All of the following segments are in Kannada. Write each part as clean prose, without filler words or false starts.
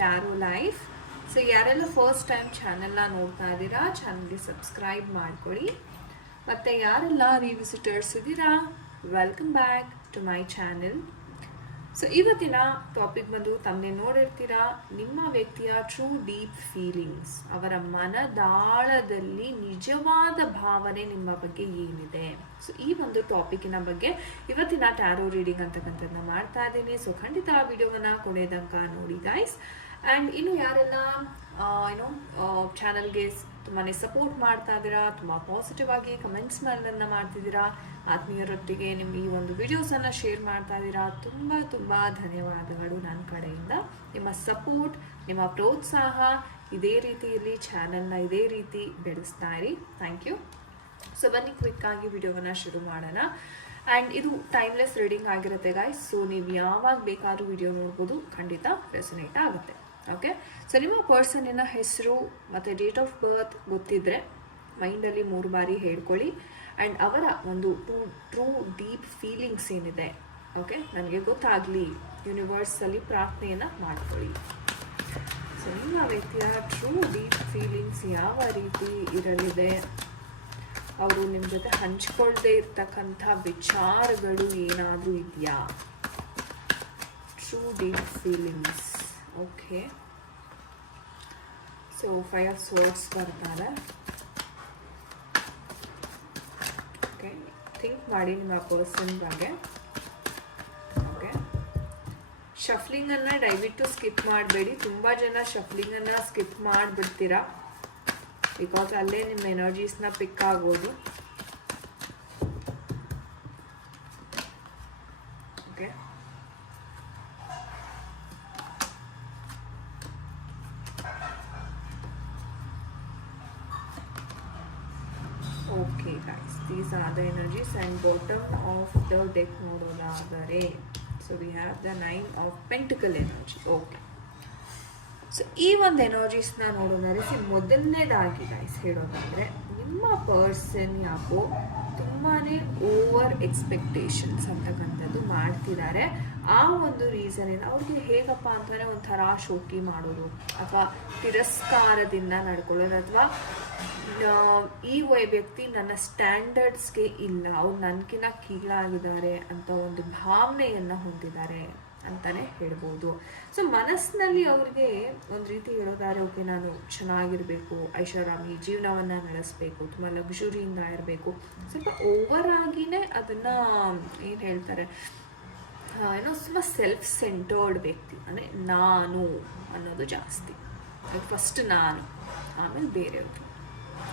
Taro life. ಸೊ ಯಾರೆಲ್ಲ ಫಸ್ಟ್ ಟೈಮ್ ಚಾನೆಲ್ನ ನೋಡ್ತಾ ಇದ್ದೀರಾ, ಚಾನಲ್ಗೆ ಸಬ್ಸ್ಕ್ರೈಬ್ ಮಾಡ್ಕೊಳ್ಳಿ. ಮತ್ತು ಯಾರೆಲ್ಲ ರಿವಿಸಿಟರ್ಸ್ ಇದ್ದೀರಾ, welcome back to my channel. So ಇವತ್ತಿನ ಟಾಪಿಕ್ ಬಂದು ತಮ್ಮನೆ ನೋಡಿರ್ತೀರಾ, ನಿಮ್ಮ ವ್ಯಕ್ತಿಯ ಟ್ರೂ ಡೀಪ್ ಫೀಲಿಂಗ್ಸ್, ಅವರ ಮನದಾಳದಲ್ಲಿ ನಿಜವಾದ ಭಾವನೆ ನಿಮ್ಮ ಬಗ್ಗೆ ಏನಿದೆ. ಸೊ ಈ ಒಂದು ಟಾಪಿಕ್ನ ಬಗ್ಗೆ ಇವತ್ತಿನ ಟ್ಯಾರೋ ರೀಡಿಂಗ್ ಅಂತಕ್ಕಂಥದ್ದನ್ನ ಮಾಡ್ತಾ ಇದ್ದೀನಿ. ಸೊ ಖಂಡಿತ ಆ ವಿಡಿಯೋವನ್ನ ಕೊನೆ ತನಕ ನೋಡಿ ಗೈಸ್. ಆ್ಯಂಡ್ ಇನ್ನು ಯಾರೆಲ್ಲ ಚಾನಲ್ಗೆ ತುಂಬಾ ಸಪೋರ್ಟ್ ಮಾಡ್ತಾ ಇದ್ದೀರಾ, ತುಂಬ ಪಾಸಿಟಿವ್ ಆಗಿ ಕಮೆಂಟ್ಸ್ಗಳನ್ನ ಮಾಡ್ತಿದ್ದೀರಾ, ಆತ್ಮೀಯರೊಟ್ಟಿಗೆ ನಿಮ್ಮ ಈ ಒಂದು ವಿಡಿಯೋಸನ್ನು ಶೇರ್ ಮಾಡ್ತಾ ಇದ್ದೀರಾ, ತುಂಬ ತುಂಬ ಧನ್ಯವಾದಗಳು ನನ್ನ ಕಡೆಯಿಂದ. ನಿಮ್ಮ ಸಪೋರ್ಟ್, ನಿಮ್ಮ ಪ್ರೋತ್ಸಾಹ ಇದೇ ರೀತಿ ಇರಲಿ, ಚಾನಲ್ನ ಇದೇ ರೀತಿ ಬೆಳೆಸ್ತಾ ಇರಿ. Thank you. ಸೊ ಬನ್ನಿ ಕ್ವಿಕ್ಕಾಗಿ ವಿಡಿಯೋವನ್ನು ಶುರು ಮಾಡೋಣ. ಆ್ಯಂಡ್ ಇದು ಟೈಮ್ಲೆಸ್ ರೀಡಿಂಗ್ ಆಗಿರುತ್ತೆ ಗಾಯ್ಸ್. ಸೊ ನೀವು ಯಾವಾಗ ಬೇಕಾದ್ರೂ ವಿಡಿಯೋ ನೋಡ್ಬೋದು, ಖಂಡಿತ ರೆಸೊನೇಟ್ ಆಗುತ್ತೆ. ಓಕೆ, ಸೊ ನಿಮ್ಮ ಪರ್ಸನ್ನಿನ ಹೆಸರು ಮತ್ತು ಡೇಟ್ ಆಫ್ ಬರ್ತ್ ಗೊತ್ತಿದ್ದರೆ ಮೈಂಡಲ್ಲಿ 3 ಬಾರಿ ಹೇಳ್ಕೊಳ್ಳಿ. ಆ್ಯಂಡ್ ಅವರ ಒಂದು ಟ್ರೂ ಡೀಪ್ ಫೀಲಿಂಗ್ಸ್ ಏನಿದೆ, ಓಕೆ, ನನಗೆ ಗೊತ್ತಾಗಲಿ, ಯೂನಿವರ್ಸಲ್ಲಿ ಪ್ರಾರ್ಥನೆಯನ್ನು ಮಾಡ್ಕೊಳ್ಳಿ. ಸೊ ನಿಮ್ಮ ವ್ಯಕ್ತಿಯ ಟ್ರೂ ಡೀಪ್ ಫೀಲಿಂಗ್ಸ್ ಯಾವ ರೀತಿ ಇರಲಿದೆ, ಅವರು ನಿಮ್ಮ ಜೊತೆ ಹಂಚ್ಕೊಳ್ದೇ ಇರ್ತಕ್ಕಂಥ ವಿಚಾರಗಳು ಏನಾದರೂ ಇದೆಯಾ. True deep feelings. Okay, so 5 of Swords ಬರ್ತಾರೆ. ಓಕೆ, ಥಿಂಕ್ ಮಾಡಿ ನಿಮ್ಮ ಪರ್ಸನ್ ಬಗ್ಗೆ. ಓಕೆ, ಶಫ್ಲಿಂಗನ್ನು ದಯವಿಟ್ಟು ಸ್ಕಿಪ್ ಮಾಡಬೇಡಿ. ತುಂಬ ಜನ ಶಫ್ಲಿಂಗನ್ನು ಸ್ಕಿಪ್ ಮಾಡಿಬಿಡ್ತೀರಾ, ಬಿಕಾಸ್ ಅಲ್ಲೇ ನಿಮ್ಮ ಎನರ್ಜೀಸ್ನ ಪಿಕ್ ಆಗೋದು. Okay, okay guys, these are the energies. And bottom of the deck ನೋಡೋದಾದರೆ, so we have the 9 of Pentacle energy. Okay, so ಈ ಒಂದು ಎನರ್ಜೀಸ್ನ ನೋಡೋದಾದ್ರೆ, ಮೊದಲನೇದಾಗಿ ಗೈಸ್ ಹೇಳೋದಾದರೆ, ನಿಮ್ಮ ಪರ್ಸನ್ ಯಾಕೋ ತುಂಬಾ ಓವರ್ ಎಕ್ಸ್ಪೆಕ್ಟೇಷನ್ಸ್ ಅಂತಕ್ಕಂಥದ್ದು ಮಾಡ್ತಿದ್ದಾರೆ. ಆ ಒಂದು ರೀಸನ್ ಅವ್ರಿಗೆ ಹೇಗಪ್ಪ ಅಂತಂದರೆ ಒಂಥರ ಶೋಕಿ ಮಾಡೋದು, ಅಥವಾ ತಿರಸ್ಕಾರದಿಂದ ನಡ್ಕೊಳ್ಳೋದು, ಅಥವಾ ಈ ವ್ಯಕ್ತಿ ನನ್ನ ಸ್ಟ್ಯಾಂಡರ್ಡ್ಸ್ಗೆ ಇಲ್ಲ, ಅವ್ರು ನನಗಿನ್ನ ಕೀಳಾಗಿದ್ದಾರೆ ಅಂತ ಒಂದು ಭಾವನೆಯನ್ನು ಹೊಂದಿದ್ದಾರೆ ಅಂತಲೇ ಹೇಳ್ಬೋದು. ಸೊ ಮನಸ್ಸಿನಲ್ಲಿ ಅವ್ರಿಗೆ ಒಂದು ರೀತಿ ಹೇಳೋದಾದ್ರೆ, ಓಕೆ, ನಾನು ಚೆನ್ನಾಗಿರಬೇಕು, ಐಷಾರಾಮಿ ಜೀವನವನ್ನು ನಡೆಸಬೇಕು, ತುಂಬ ಲಕ್ಸುರಿಯಿಂದ ಇರಬೇಕು, ಸ್ವಲ್ಪ ಓವರ್ ಆಗಿನೇ ಅದನ್ನು ಏನು ಹೇಳ್ತಾರೆ, ತುಂಬ ಸೆಲ್ಫ್ ಸೆಂಟರ್ಡ್ ವ್ಯಕ್ತಿ, ಅಂದರೆ ನಾನು ಅನ್ನೋದು ಜಾಸ್ತಿ. ಫಸ್ಟ್ ನಾನು, ಆಮೇಲೆ ಬೇರೆಯವರು.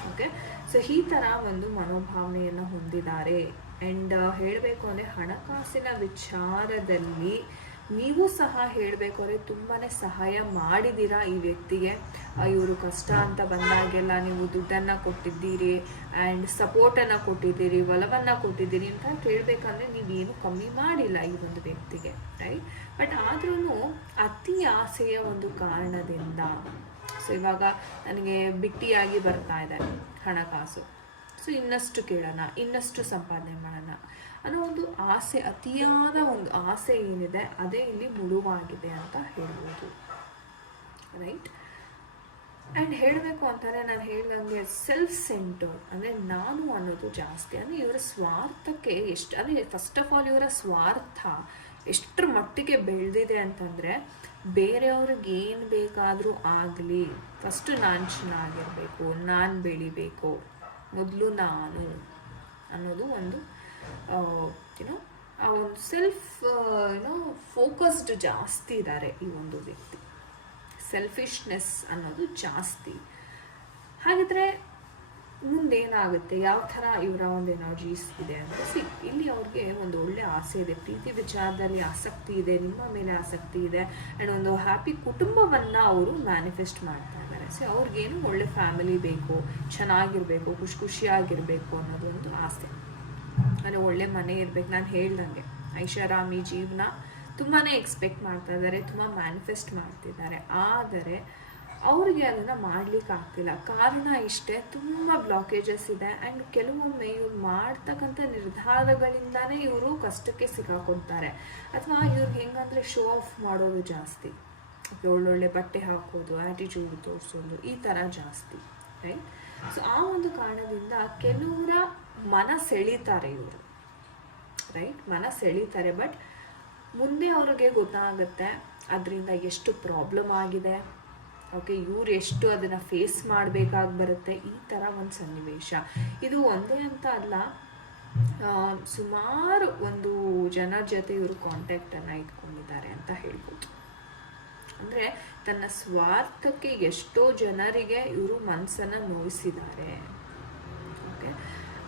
ಓಕೆ, ಸೊ ಈ ಥರ ಒಂದು ಮನೋಭಾವನೆಯನ್ನು ಹೊಂದಿದ್ದಾರೆ. ಆ್ಯಂಡ್ ಹೇಳಬೇಕು ಅಂದರೆ ಹಣಕಾಸಿನ ವಿಚಾರದಲ್ಲಿ ನೀವು ಸಹ ಹೇಳಬೇಕು ಅಂದರೆ ತುಂಬಾ ಸಹಾಯ ಮಾಡಿದ್ದೀರಾ ಈ ವ್ಯಕ್ತಿಗೆ. ಇವರು ಕಷ್ಟ ಅಂತ ಬಂದಾಗೆಲ್ಲ ನೀವು ದುಡ್ಡನ್ನು ಕೊಟ್ಟಿದ್ದೀರಿ, ಆ್ಯಂಡ್ ಸಪೋರ್ಟನ್ನು ಕೊಟ್ಟಿದ್ದೀರಿ, ಒಲವನ್ನು ಕೊಟ್ಟಿದ್ದೀರಿ ಅಂತ ಹೇಳಬೇಕಂದ್ರೆ ನೀವೇನು ಕಮ್ಮಿ ಮಾಡಿಲ್ಲ ಈ ಒಂದು ವ್ಯಕ್ತಿಗೆ, ರೈಟ್. ಬಟ್ ಆದ್ರೂ ಅತಿ ಆಸೆಯ ಒಂದು ಕಾರಣದಿಂದ, ಸೊ ಇವಾಗ ನನಗೆ ಬಿಟ್ಟಿಯಾಗಿ ಬರ್ತಾ ಇದೆ ಹಣಕಾಸು, ಸೊ ಇನ್ನಷ್ಟು ಕೇಳೋಣ, ಇನ್ನಷ್ಟು ಸಂಪಾದನೆ ಮಾಡೋಣ ಅನ್ನೋ ಒಂದು ಆಸೆ, ಅತಿಯಾದ ಒಂದು ಆಸೆ ಏನಿದೆ ಅದೇ ಇಲ್ಲಿ ಮುಳುವಾಗಿದೆ ಅಂತ ಹೇಳ್ಬೋದು, ರೈಟ್. ಆ್ಯಂಡ್ ಹೇಳಬೇಕು ಅಂತಾರೆ, ನಾನು ಹೇಳ್ದಂಗೆ ಸೆಲ್ಫ್ ಸೆಂಟರ್ಡ್, ಅಂದರೆ ನಾನು ಅನ್ನೋದು ಜಾಸ್ತಿ. ಅಂದರೆ ಇವರ ಸ್ವಾರ್ಥಕ್ಕೆ ಎಷ್ಟು, ಅಂದರೆ ಫಸ್ಟ್ ಆಫ್ ಆಲ್ ಇವರ ಸ್ವಾರ್ಥ ಎಷ್ಟರ ಮಟ್ಟಿಗೆ ಬೆಳೆದಿದೆ ಅಂತಂದರೆ, ಬೇರೆಯವ್ರಿಗೆ ಏನು ಬೇಕಾದರೂ ಆಗಲಿ, ಫಸ್ಟು ನಾನು ಚೆನ್ನಾಗಿರಬೇಕು, ನಾನು ಬೆಳಿಬೇಕು, ಮೊದಲು ನಾನು ಅನ್ನೋದು ಒಂದು ಆ ಒಂದು ಸೆಲ್ಫ್ ಫೋಕಸ್ಡ್ ಜಾಸ್ತಿ ಇದ್ದಾರೆ ಈ ಒಂದು ವ್ಯಕ್ತಿ. ಸೆಲ್ಫಿಶ್ನೆಸ್ ಅನ್ನೋದು ಜಾಸ್ತಿ. ಹಾಗಿದ್ರೆ ಮುಂದೇನಾಗುತ್ತೆ, ಯಾವ ಥರ ಇವರ ಒಂದು ಎನರ್ಜೀಸ್ ಇದೆ ಅಂದರೆ, ಇಲ್ಲಿ ಅವ್ರಿಗೆ ಒಂದು ಒಳ್ಳೆ ಆಸೆ ಇದೆ, ಪ್ರೀತಿ ವಿಚಾರದಲ್ಲಿ ಆಸಕ್ತಿ ಇದೆ, ನಿಮ್ಮ ಮೇಲೆ ಆಸಕ್ತಿ ಇದೆ, ಆ್ಯಂಡ್ ಒಂದು ಹ್ಯಾಪಿ ಕುಟುಂಬವನ್ನು ಅವರು ಮ್ಯಾನಿಫೆಸ್ಟ್ ಮಾಡ್ತಾ ಇದ್ದಾರೆ. ಸೊ ಅವ್ರಿಗೇನು ಒಳ್ಳೆ ಫ್ಯಾಮಿಲಿ ಬೇಕು, ಚೆನ್ನಾಗಿರಬೇಕು, ಖುಷಿಯಾಗಿರಬೇಕು ಅನ್ನೋದು ಒಂದು ಆಸೆ. ಅಂದರೆ ಒಳ್ಳೆ ಮನೆ ಇರಬೇಕು, ನಾನು ಹೇಳ್ದಂಗೆ ಐಷಾರಾಮಿ ಜೀವನ ತುಂಬಾ ಎಕ್ಸ್ಪೆಕ್ಟ್ ಮಾಡ್ತಾ ಇದ್ದಾರೆ, ತುಂಬ ಮ್ಯಾನಿಫೆಸ್ಟ್ ಮಾಡ್ತಿದ್ದಾರೆ. ಆದರೆ ಅವ್ರಿಗೆ ಅದನ್ನು ಮಾಡ್ಲಿಕ್ಕೆ ಆಗ್ತಿಲ್ಲ. ಕಾರಣ ಇಷ್ಟೇ, ತುಂಬ ಬ್ಲಾಕೇಜಸ್ ಇದೆ. ಆ್ಯಂಡ್ ಕೆಲವೊಮ್ಮೆ ಇವ್ರು ಮಾಡ್ತಕ್ಕಂಥ ನಿರ್ಧಾರಗಳಿಂದಾನೇ ಇವರು ಕಷ್ಟಕ್ಕೆ ಸಿಕ್ಕಾಕೊಳ್ತಾರೆ. ಅಥವಾ ಇವ್ರಿಗೆ ಹೆಂಗಂದರೆ ಶೋ ಆಫ್ ಮಾಡೋದು ಜಾಸ್ತಿ. ಒಳ್ಳೊಳ್ಳೆ ಬಟ್ಟೆ ಹಾಕೋದು, ಆ್ಯಟಿಟ್ಯೂಡ್ ತೋರಿಸೋದು, ಈ ಥರ ಜಾಸ್ತಿ, ರೈಟ್. ಸೊ ಆ ಒಂದು ಕಾರಣದಿಂದ ಕೆಲವರ ಮನ ಸೆಳೀತಾರೆ ಇವರು, ರೈಟ್, ಮನ ಸೆಳೀತಾರೆ. ಬಟ್ ಮುಂದೆ ಅವ್ರಿಗೆ ಗೊತ್ತಾಗುತ್ತೆ ಅದರಿಂದ ಎಷ್ಟು ಪ್ರಾಬ್ಲಮ್ ಆಗಿದೆ, ಓಕೆ, ಇವ್ರು ಎಷ್ಟು ಅದನ್ನು ಫೇಸ್ ಮಾಡಬೇಕಾಗಿ ಬರುತ್ತೆ, ಈ ಥರ ಒಂದು ಸನ್ನಿವೇಶ. ಇದು ಒಂದೇ ಅಂತ ಅಲ್ಲ, ಸುಮಾರು ಒಂದು ಜನರ ಜೊತೆ ಇವರು ಕಾಂಟ್ಯಾಕ್ಟನ್ನು ಇಟ್ಕೊಂಡಿದ್ದಾರೆ ಅಂತ ಹೇಳ್ಬೋದು. ಅಂದರೆ ತನ್ನ ಸ್ವಾರ್ಥಕ್ಕೆ ಎಷ್ಟೋ ಜನರಿಗೆ ಇವರು ಮನಸ್ಸನ್ನು ನೋಯಿಸಿದ್ದಾರೆ, ಓಕೆ.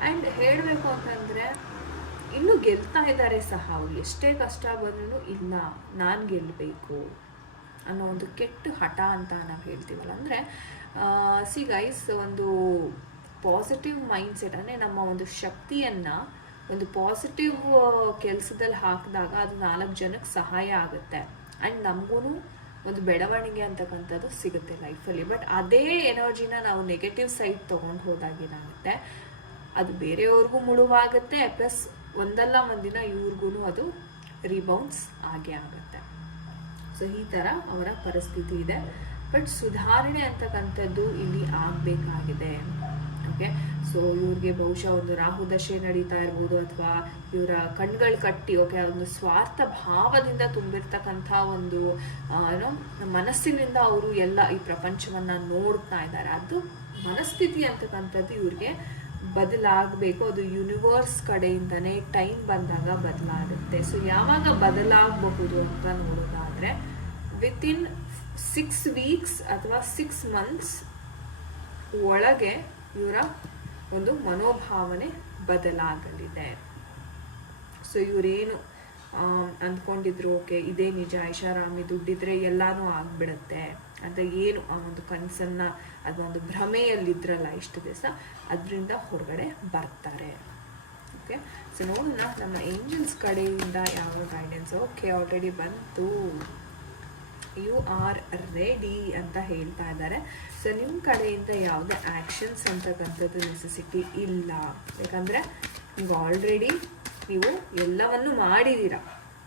ಆ್ಯಂಡ್ ಹೇಳಬೇಕು ಅಂತಂದರೆ ಇನ್ನೂ ಗೆಲ್ತಾ ಇದ್ದಾರೆ ಸಹ. ಅವ್ರು ಎಷ್ಟೇ ಕಷ್ಟ ಬಂದ್ರೂ ಇಲ್ಲ ನಾನು ಗೆಲ್ಲಬೇಕು ಅನ್ನೋ ಒಂದು ಕೆಟ್ಟ ಹಠ ಅಂತ ನಾವು ಹೇಳ್ತೀವಲ್ಲ. ಅಂದರೆ ಸಿ ಗೈಸ್, ಒಂದು ಪಾಸಿಟಿವ್ ಮೈಂಡ್ಸೆಟ್ ಅಂದರೆ ನಮ್ಮ ಒಂದು ಶಕ್ತಿಯನ್ನು ಒಂದು ಪಾಸಿಟಿವ್ ಕೆಲಸದಲ್ಲಿ ಹಾಕಿದಾಗ ಅದು 4 ಜನಕ್ಕೆ ಸಹಾಯ ಆಗುತ್ತೆ. ಆ್ಯಂಡ್ ನಮಗೂ ಒಂದು ಬೆಳವಣಿಗೆ ಅಂತಕ್ಕಂಥದ್ದು ಸಿಗುತ್ತೆ ಲೈಫಲ್ಲಿ. ಬಟ್ ಅದೇ ಎನರ್ಜಿನ ನಾವು ನೆಗೆಟಿವ್ ಸೈಡ್ ತೊಗೊಂಡು ಹೋದಾಗ ಏನಾಗುತ್ತೆ, ಅದು ಬೇರೆಯವ್ರಿಗೂ ಮುಳುವಾಗುತ್ತೆ, ಪ್ಲಸ್ ಒಂದಲ್ಲ ಒಂದಿನ ಇವ್ರಿಗೂ ಅದು ರಿಬೌನ್ಸ್ ಆಗೇ ಆಗುತ್ತೆ. ಸೊ ಈ ಥರ ಅವರ ಪರಿಸ್ಥಿತಿ ಇದೆ. ಬಟ್ ಸುಧಾರಣೆ ಅಂತಕ್ಕಂಥದ್ದು ಇಲ್ಲಿ ಆಗಬೇಕಾಗಿದೆ, ಓಕೆ. ಸೊ ಇವ್ರಿಗೆ ಬಹುಶಃ ಒಂದು ರಾಹು ದಶೆ ನಡೀತಾ ಇರ್ಬೋದು, ಅಥವಾ ಇವರ ಕಣ್ಗಳು ಕಟ್ಟಿ, ಓಕೆ, ಒಂದು ಸ್ವಾರ್ಥ ಭಾವದಿಂದ ತುಂಬಿರ್ತಕ್ಕಂಥ ಒಂದು ಏನೋ ಮನಸ್ಸಿನಿಂದ ಅವರು ಎಲ್ಲ ಈ ಪ್ರಪಂಚವನ್ನು ನೋಡ್ತಾ ಇದ್ದಾರೆ. ಅದು ಮನಸ್ಥಿತಿ ಅಂತಕ್ಕಂಥದ್ದು ಇವ್ರಿಗೆ ಬದಲಾಗಬೇಕು. ಅದು ಯೂನಿವರ್ಸ್ ಕಡೆಯಿಂದನೇ ಟೈಮ್ ಬಂದಾಗ ಬದಲಾಗುತ್ತೆ. ಸೊ ಯಾವಾಗ ಬದಲಾಗಬಹುದು ಅಂತ ನೋಡೋದಾದರೆ ವಿತಿನ್ 6 ವೀಕ್ಸ್ ಅಥವಾ 6 ಮಂತ್ಸ್ ಒಳಗೆ ಇವರ ಒಂದು ಮನೋಭಾವನೆ ಬದಲಾಗಲಿದೆ. ಸೊ ಇವರೇನು ಅಂದ್ಕೊಂಡಿದ್ರು, ಓಕೆ ಇದೇ ನಿಜ, ಐಷಾರಾಮಿ ದುಡ್ಡಿದ್ರೆ ಎಲ್ಲಾನು ಆಗ್ಬಿಡುತ್ತೆ ಅಂತ ಏನು ಆ ಒಂದು ಕನಸನ್ನು ಅಥವಾ ಒಂದು ಭ್ರಮೆಯಲ್ಲಿದ್ರಲ್ಲ ಇಷ್ಟು ದಿವಸ, ಅದರಿಂದ ಹೊರಗಡೆ ಬರ್ತಾರೆ, ಓಕೆ. ಸೊ ನೋಡೋಣ ನಮ್ಮ ಏಂಜಲ್ಸ್ ಕಡೆಯಿಂದ ಯಾವ ಗೈಡೆನ್ಸ್. ಓಕೆ, ಆಲ್ರೆಡಿ ಬಂತು, ಯು ಆರ್ ರೆಡಿ ಅಂತ ಹೇಳ್ತಾ ಇದ್ದಾರೆ. ಸೊ ನಿಮ್ಮ ಕಡೆಯಿಂದ ಯಾವುದೇ ಆ್ಯಕ್ಷನ್ಸ್ ಅಂತಕ್ಕಂಥದ್ದು ನೆಸೆಸಿಟಿ ಇಲ್ಲ, ಯಾಕಂದರೆ ನೀವು ಆಲ್ರೆಡಿ ನೀವು ಎಲ್ಲವನ್ನು ಮಾಡಿದ್ದೀರಾ.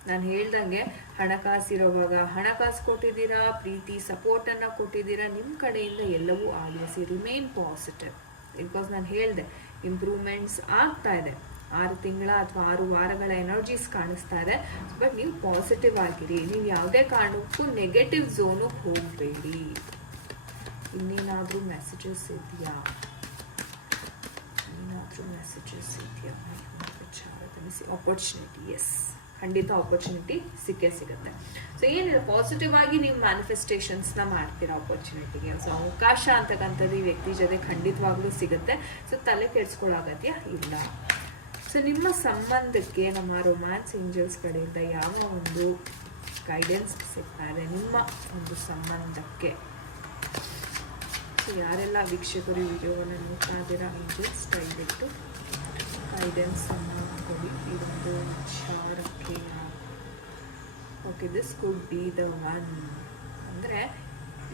ನಾನು ಹೇಳ್ದಂಗೆ ಹಣಕಾಸಿರೋವಾಗ ಹಣಕಾಸು ಕೊಟ್ಟಿದ್ದೀರಾ, ಪ್ರೀತಿ ಸಪೋರ್ಟನ್ನು ಕೊಟ್ಟಿದ್ದೀರಾ, ನಿಮ್ಮ ಕಡೆಯಿಂದ ಎಲ್ಲವೂ ಆಗಿದೆ. ಸಿ ರಿಮೇನ್ ಪಾಸಿಟಿವ್, ಬಿಕಾಸ್ ನಾನು ಹೇಳಿದೆ ಇಂಪ್ರೂವ್ಮೆಂಟ್ಸ್ ಆಗ್ತಾ ಇದೆ. 6 ತಿಂಗಳ ಅಥವಾ 6 ವಾರಗಳ ಎನರ್ಜೀಸ್ ಕಾಣಿಸ್ತಾ ಇದೆ. ಬಟ್ ನೀವು ಪಾಸಿಟಿವ್ ಆಗಿರಿ, ನೀವು ಯಾವುದೇ ಕಾರಣಕ್ಕೂ ನೆಗೆಟಿವ್ ಝೋನಿಗೆ ಹೋಗಬೇಡಿ. ಇನ್ನೇನಾದರೂ ಮೆಸೇಜಸ್ ಇದೆಯಾ, ವಿಚಾರದಲ್ಲಿ ಆಪರ್ಚುನಿಟಿ, ಎಸ್, ಖಂಡಿತ ಆಪರ್ಚುನಿಟಿ ಸಿಕ್ಕೇ ಸಿಗುತ್ತೆ. ಸೊ ಏನಿಲ್ಲ, ಪಾಸಿಟಿವ್ ಆಗಿ ನೀವು ಮ್ಯಾನಿಫೆಸ್ಟೇಷನ್ಸ್ನ ಮಾಡ್ತೀರಾ ಆಪರ್ಚುನಿಟಿಗೆ. ಸೊ ಅವಕಾಶ ಅಂತಕ್ಕಂಥದ್ದು ಈ ವ್ಯಕ್ತಿ ಜೊತೆ ಖಂಡಿತವಾಗ್ಲೂ ಸಿಗುತ್ತೆ. ಸೊ ತಲೆ ಕೆಡಿಸ್ಕೊಳ್ಳೋಗತ್ಯ ಇಲ್ಲ. ಸೊ ನಿಮ್ಮ ಸಂಬಂಧಕ್ಕೆ ನಮ್ಮ ರೊಮ್ಯಾನ್ಸ್ ಏಂಜಲ್ಸ್ ಕಡೆಯಿಂದ ಯಾವ ಒಂದು ಗೈಡೆನ್ಸ್ ಸಿಗ್ತಾ ಇದೆ ನಿಮ್ಮ ಒಂದು ಸಂಬಂಧಕ್ಕೆ? ಸೊ ಯಾರೆಲ್ಲ ವೀಕ್ಷಕರು ವಿಡಿಯೋವನ್ನು ನೋಡ್ತಾ ಇದ್ದೀರಾ, ಏಂಜಲ್ಸ್ ದಯವಿಟ್ಟು ಗೈಡೆನ್ಸನ್ನು ಕೊಡಿ ಈ ಒಂದು ವಿಚಾರಕ್ಕೆ. Okay, this could be the one. ಅಂದರೆ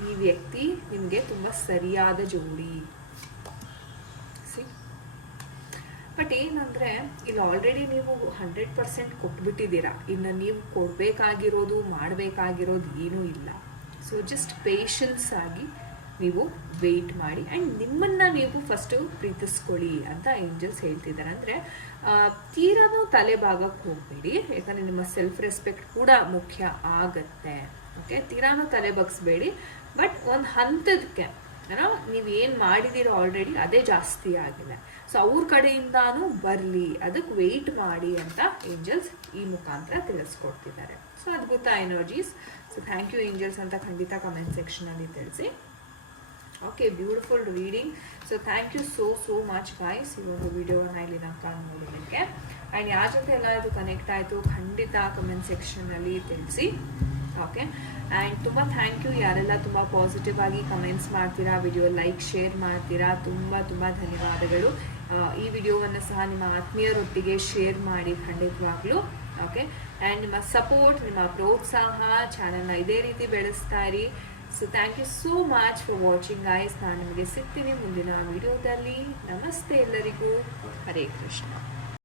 ಈ ವ್ಯಕ್ತಿ ನಿಮಗೆ ತುಂಬ ಸರಿಯಾದ ಜೋಡಿ. ಬಟ್ ಏನಂದರೆ ಇಲ್ಲಿ ಆಲ್ರೆಡಿ ನೀವು 100% ಕೊಟ್ಬಿಟ್ಟಿದ್ದೀರಾ. ಇನ್ನು ನೀವು ಕೊಡಬೇಕಾಗಿರೋದು ಮಾಡಬೇಕಾಗಿರೋದು ಏನೂ ಇಲ್ಲ. ಸೊ ಜಸ್ಟ್ ಪೇಷನ್ಸ್ ಆಗಿ ನೀವು ವೆಯ್ಟ್ ಮಾಡಿ ಆ್ಯಂಡ್ ನಿಮ್ಮನ್ನು ನೀವು ಫಸ್ಟು ಪ್ರೀತಿಸ್ಕೊಳ್ಳಿ ಅಂತ ಏಂಜಲ್ಸ್ ಹೇಳ್ತಿದ್ದಾರೆ. ಅಂದರೆ ತೀರಾನು ತಲೆ ಭಾಗಕ್ಕೆ ಹೋಗಬೇಡಿ, ಯಾಕಂದರೆ ನಿಮ್ಮ ಸೆಲ್ಫ್ ರೆಸ್ಪೆಕ್ಟ್ ಕೂಡ ಮುಖ್ಯ ಆಗತ್ತೆ. ಓಕೆ, ತೀರಾನು ತಲೆ ಬಗ್ಸ್ಬೇಡಿ. ಬಟ್ ಒಂದು ಹಂತದಕ್ಕೆ ಏನೋ ನೀವು ಏನು ಮಾಡಿದ್ದೀರೋ ಆಲ್ರೆಡಿ ಅದೇ ಜಾಸ್ತಿ ಆಗಿದೆ. ಸೊ ಅವ್ರ ಕಡೆಯಿಂದಾನು ಬರಲಿ, ಅದಕ್ಕೆ ವೆಯ್ಟ್ ಮಾಡಿ ಅಂತ ಏಂಜಲ್ಸ್ ಈ ಮುಖಾಂತರ ತಿಳಿಸ್ಕೊಡ್ತಿದ್ದಾರೆ. ಸೊ ಅದ್ಭುತ energies. So thank you angels ಅಂತ ಖಂಡಿತ ಕಮೆಂಟ್ ಸೆಕ್ಷನಲ್ಲಿ ತಿಳಿಸಿ. Okay, beautiful reading. So thank you so much guys ಈ ಒಂದು ವಿಡಿಯೋವನ್ನು ಇಲ್ಲಿ ನಾನು ನೋಡೋದಕ್ಕೆ. ಆ್ಯಂಡ್ ಯಾರ ಜೊತೆ ಎಲ್ಲ ಇದು ಕನೆಕ್ಟ್ ಆಯಿತು ಖಂಡಿತ ಕಮೆಂಟ್ ಸೆಕ್ಷನಲ್ಲಿ ತಿಳಿಸಿ. ಓಕೆ, ಆ್ಯಂಡ್ ತುಂಬ ಥ್ಯಾಂಕ್ ಯು ಯಾರೆಲ್ಲ ತುಂಬ ಪಾಸಿಟಿವ್ ಆಗಿ ಕಮೆಂಟ್ಸ್ ಮಾಡ್ತೀರಾ, ವಿಡಿಯೋ ಲೈಕ್ ಶೇರ್ ಮಾಡ್ತೀರಾ, ತುಂಬ ಧನ್ಯವಾದಗಳು. ಈ ವಿಡಿಯೋವನ್ನು ಸಹ ನಿಮ್ಮ ಆತ್ಮೀಯರೊಟ್ಟಿಗೆ ಶೇರ್ ಮಾಡಿ ಖಂಡಿತವಾಗ್ಲೂ. ಓಕೆ, ಆ್ಯಂಡ್ ನಿಮ್ಮ ಸಪೋರ್ಟ್, ನಿಮ್ಮ ಪ್ರೋತ್ಸಾಹ ಚಾನಲ್ನ ಇದೇ ರೀತಿ ಬೆಳೆಸ್ತಾ ಇರಿ. So thank you so much for watching guys. ನಾನು ನಿಮಗೆ ಸಿಗ್ತೀನಿ ಮುಂದಿನ ವಿಡಿಯೋದಲ್ಲಿ. ನಮಸ್ತೆ ಎಲ್ಲರಿಗೂ. ಹರೇ ಕೃಷ್ಣ.